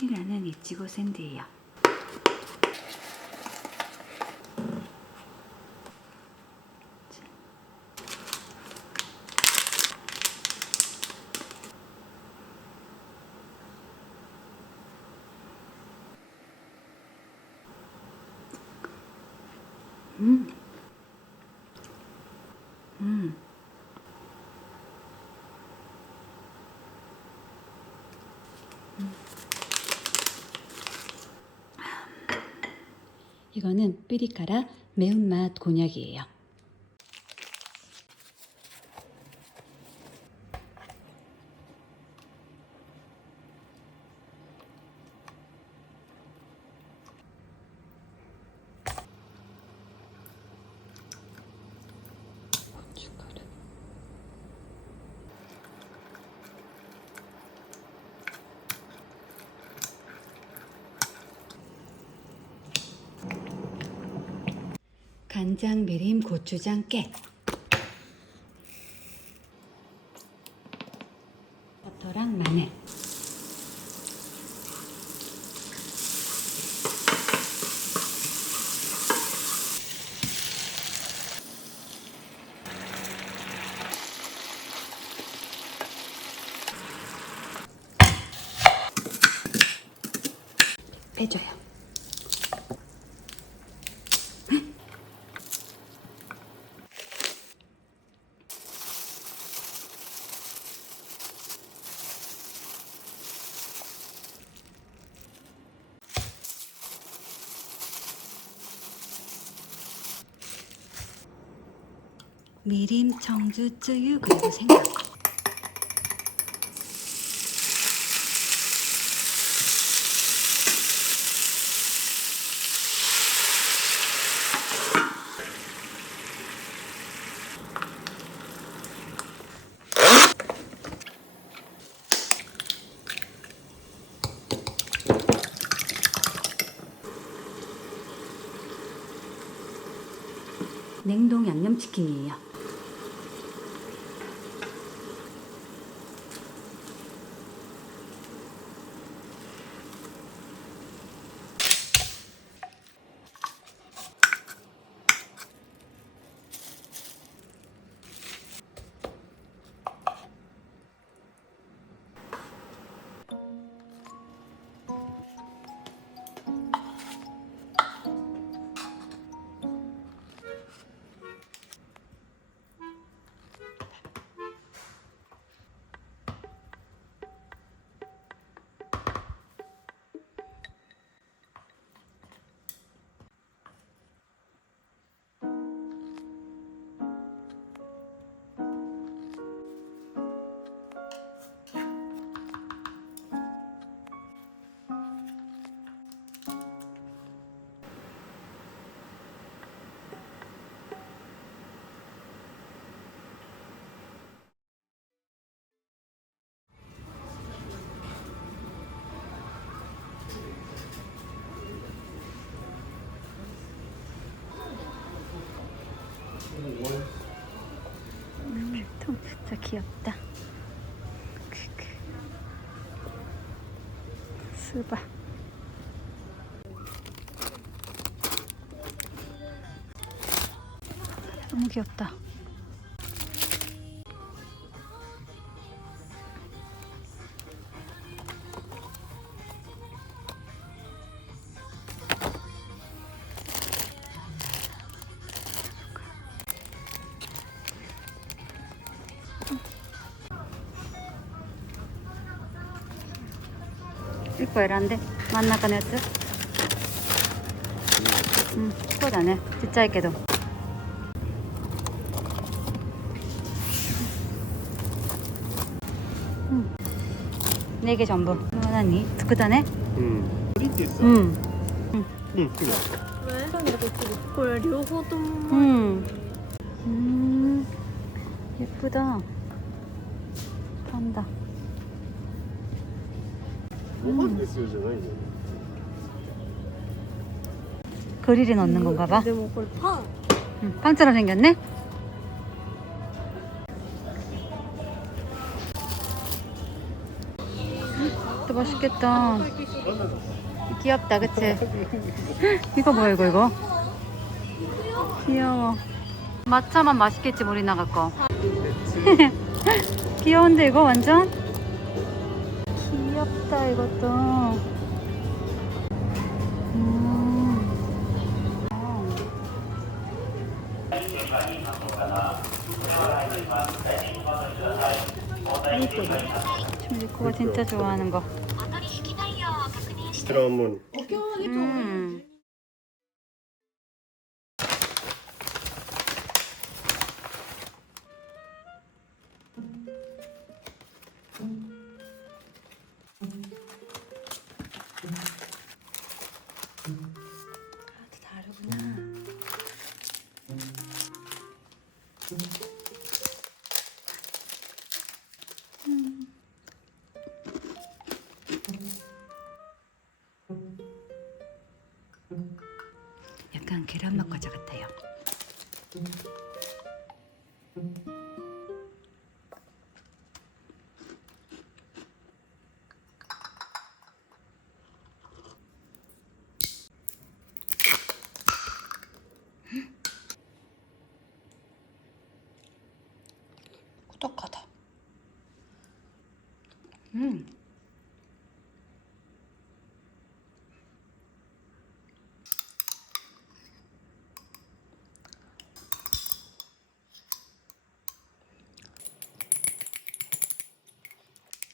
삐리라는 이치고 샌드예요. 이거는 삐리카라 매운맛 곤약이에요. 고춧가루. 간장, 미림, 고추장, 깨. 버터랑 마늘. 빼줘요. 미림, 청주, 쯔유, 그리고 생강. 냉동 양념치킨이에요. 통 진짜 귀엽다. 수박. 너무 귀엽다.1個選んで真ん中のやつ。そうだね。ちっちゃいけど。네 개 전부. 하나니? 특다네? 우리 있어. 응, 그래. 왜?これ両方とも 예쁘다. 한다. 뭐가 됐어요, 제가 이제. 그릴에 넣는 건가 봐. でもこれパン 빵처럼 생겼네? 또 맛있겠다. 귀엽다, 그치? 이거 뭐야, 이거? 귀여워. matcha만 맛있겠지, 우리 나갈 거. 귀여운데, 이거 완전? 귀엽다, 이것도. 지금 리코가 진짜 좋아하는 거. 그러면 또 다르구나. 약간 계란맛 과자 같아요. 꾸덕하다.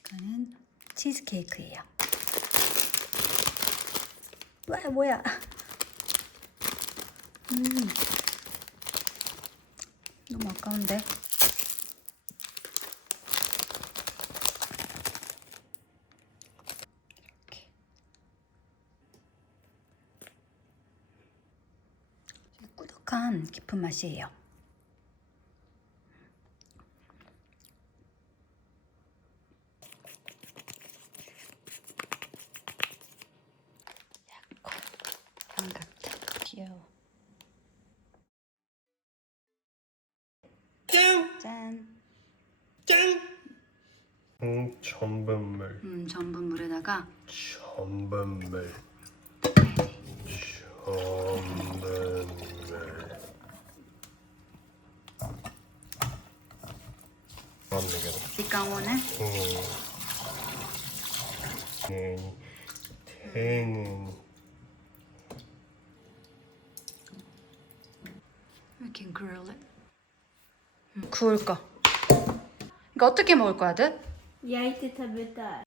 이거는 치즈케이크예요. 와, 뭐야? 너무 아까운데. 이렇게. 꾸덕한 깊은 맛이에요. 반갑다. 귀여워. 짠. 전분물. 전분물에다가 전분물. 맞네, 뒷강호는 태는 We can grill it. 구울 거. 이거 어떻게 먹을 거야, 듯? 焼いて食べたい。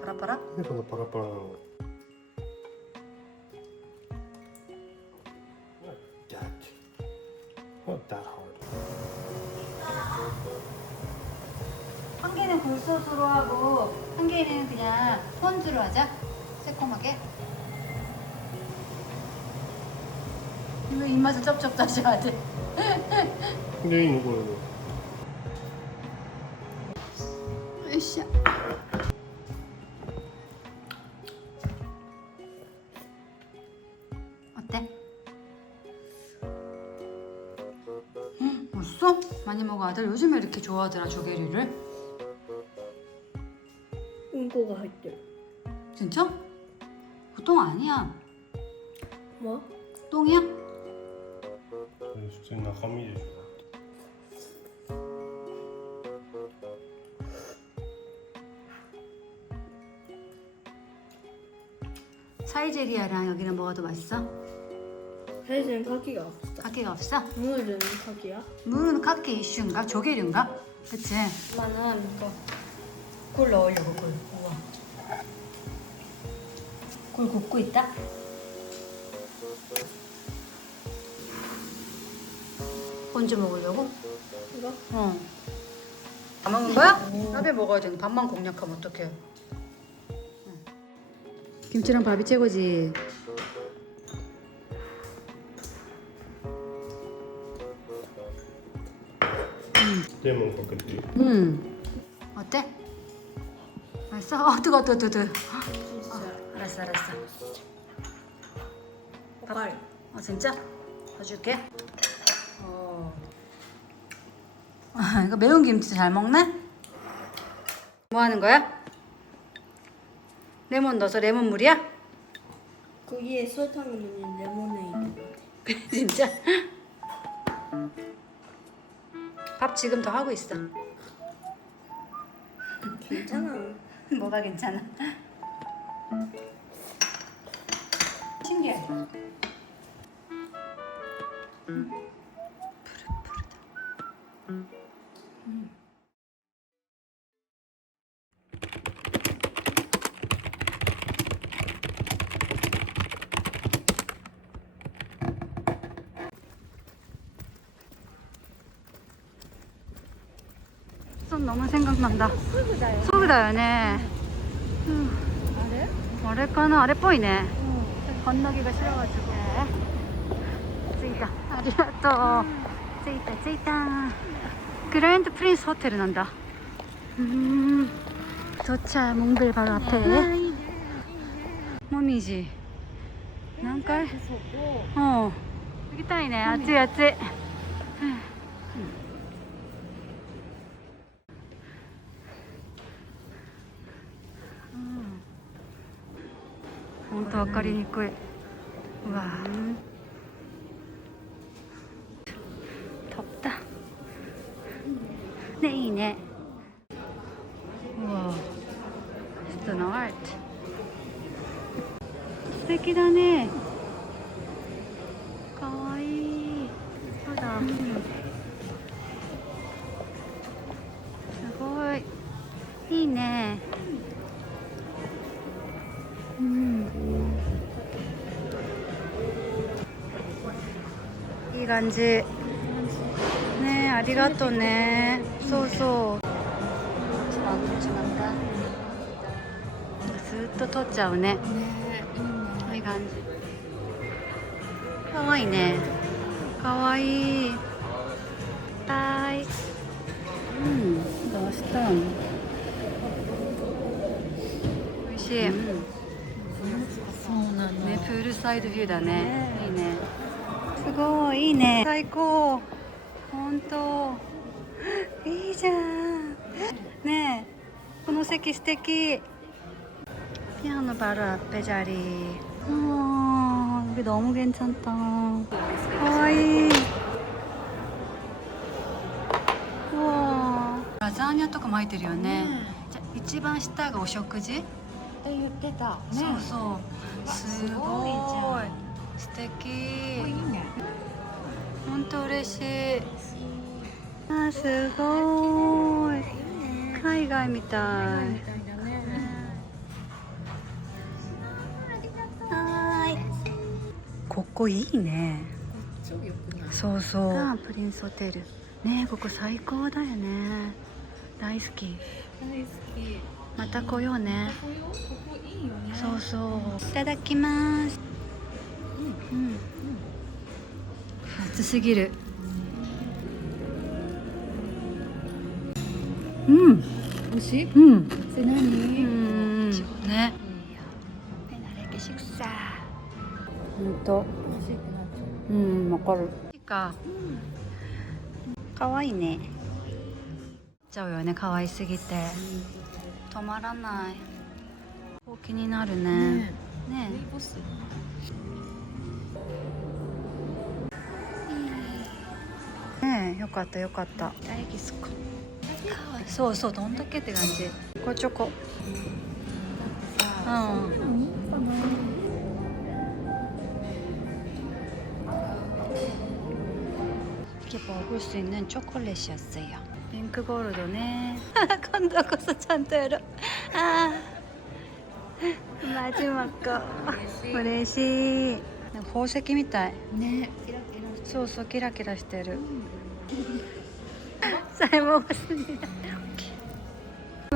파라파라? 이거 파라파라. Not that hard. 한 개는 굴소스로 하고 한 개는 그냥 펀즈로 하자. 새콤하게. 왜 입맛을 쩝쩝 다시 해야 돼? 근데 이거 으쌰. 어때? 맛있어? 많이 먹어. 아들 요즘에 이렇게 좋아하더라, 조개류를. うんこが入ってる。 진짜? 보통 아니야. 뭐? 똥이야? 普通に中身でしょ。 사이제리아랑 여기는 뭐가 더 맛있어? 사이즈는 카키가 없어. 카키가 없어? 물은 카키야? 물은 카키 이슈인가? 조개류인가? 그치? 나는 이거. 굴 넣으려고 굴. 우와. 굴 굽고 있다? 언제 먹으려고? 이거? 어. 다 먹은 거야? 밥에 먹어야 되는 밥만 공략하면 어떡해. 김치랑 밥이 최고지. 레몬 깎을게. 어때? 맛있어? 뜨거워. 진짜. 알았어. 닭발. 진짜? 더 줄게. 이거 매운 김치 잘 먹네? 뭐 하는 거야? 레몬 넣어서 레몬 물이야? 거기에 설탕은 레모네이드. 진짜? 밥 지금 더 하고 있어. 괜찮아. 뭐가 괜찮아? 신기해. 너무 생각난다. 소그다요ね.あれかな、あれっぽいね。건너기가 싫어가지고. 着いた。ありがとう。着いた着いた。グランドプリンスホテルなんだ。도착 몽벨 바로 앞에. 모미지.何回? 行きたいね。暑い暑い。本当分かりにくい。うわ덥다。ね、いいね。うわストのアート。素敵だね。かわいい。そうだ。すごい。いいね。いい感じね。ありがとうね。そうそう。こっちなんだ。ずっと撮っちゃうね。いい感じ。かわいいね。かわいい。はい。どうしたの？美味しい。そうなんだね。プールサイドビューだね。いいね。すごいいいね。最高。本当。いいじゃん。ねえ。この席素敵。피아노 바로 앞에 자리. 여기 너무 괜찮다. 가와이. 우와. 라자냐 とか巻いてるよね。一番下がお食事？って言ってた。そうそう。すごい。素敵。いいね。本当嬉しい。すごい。海外みたい。ここいいね。そうそう。プリンスホテル。ねえ、ここ最高だよね。大好き。また来ようね。ここいいよね。そうそう。いただきます。暑すぎる。美味しい？それ何？ね。本当。わかる。可愛いね。ちゃうよね、可愛すぎて。止まらない。気になるね。ね。ねえ、よかったよかった。そうそう、どんだけって感じ。こチョコ。이렇게 먹을 수 있는 초콜릿이었어요. 핑크 골드네.今度こそちゃんとやる. 마지막 거. 嬉しい.宝石みたい. 네. そうそう、キラキラしてる. 잘 먹었습니다.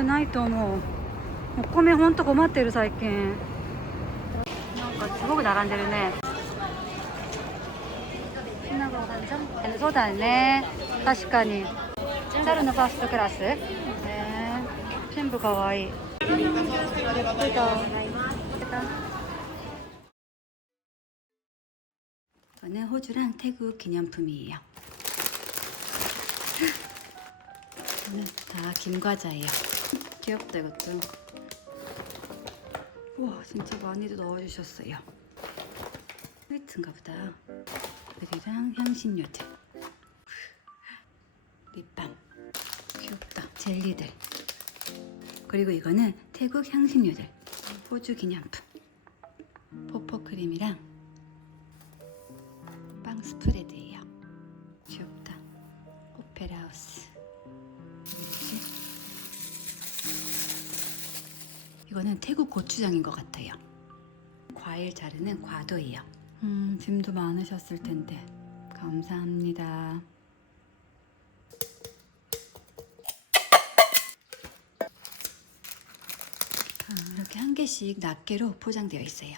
ないと思う. お米ほんと困ってる最近. なんかすごく並んでるね.そうだね。確かに。JALのファーストクラス。全部かわいい。 이거는 호주랑 태국 기념품이에요. 이거는 다 김과자예요. 귀엽다 이것도. 우와 진짜 많이도 넣어주셨어요. 화이트인가 보다. 애들이랑 향신료들. 립밤. 귀엽다. 젤리들. 그리고 이거는 태국 향신료들. 호주 기념품. 포포크림이랑 빵 스프레드예요. 귀엽다. 오페라하우스. 뭐지? 이거는 태국 고추장인 것 같아요. 과일 자르는 과도예요. 짐도 많으셨을 텐데 감사합니다. 이렇게 한 개씩 낱개로 포장되어 있어요.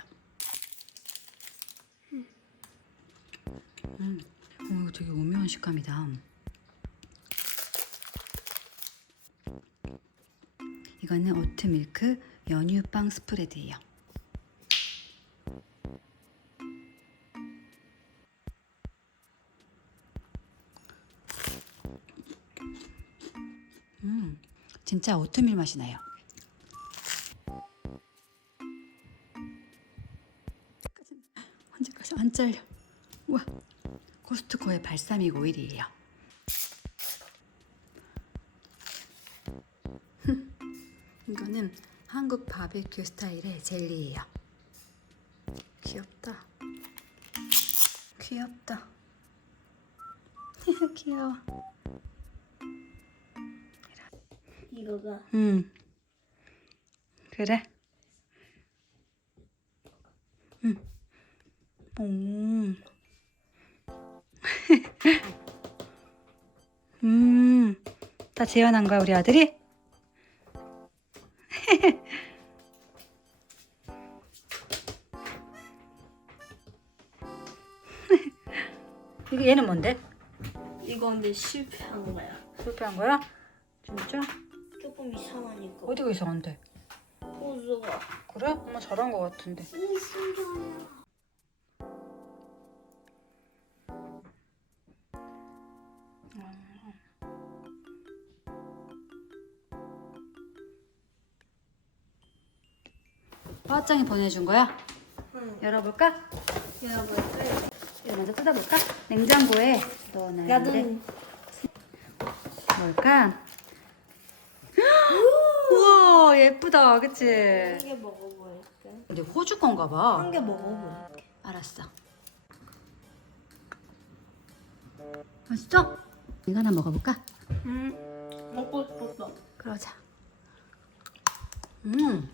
이거 되게 오묘한 식감이다. 이거는 오트밀크 연유빵 스프레드예요. 진짜 오트밀 맛이 나요. 언제까지 안 잘려. 우와, 코스트코의 발사믹 오일이에요. 이거는 한국 바베큐 스타일의 젤리예요. 귀엽다. 귀엽다. 귀여워. 이거가 그래? 다 재현한 거야 우리 아들이? 이게 얘는 뭔데? 이거 근데 실패한 거야. 실패한 거야? 진짜? 조금 이상하니까. 어디가 이상한데? 포즈가. 그래? 엄마 잘한 거 같은데. 신기하냐. 화장이 보내준 거야? 응. 열어볼까? 열어볼게. 이거 먼저 뜯어볼까? 냉장고에 넣어놔야돼. 나도. 뭘까? 우와 예쁘다 그치? 한 개 먹어볼게. 근데 호주 건가 봐. 한 개 먹어볼게. 알았어. 맛있어? 이거 하나 먹어볼까? 먹고 싶었어. 그러자.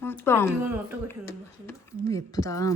맛있다. 이건 어떻게 되는 맛이야? 너무 예쁘다.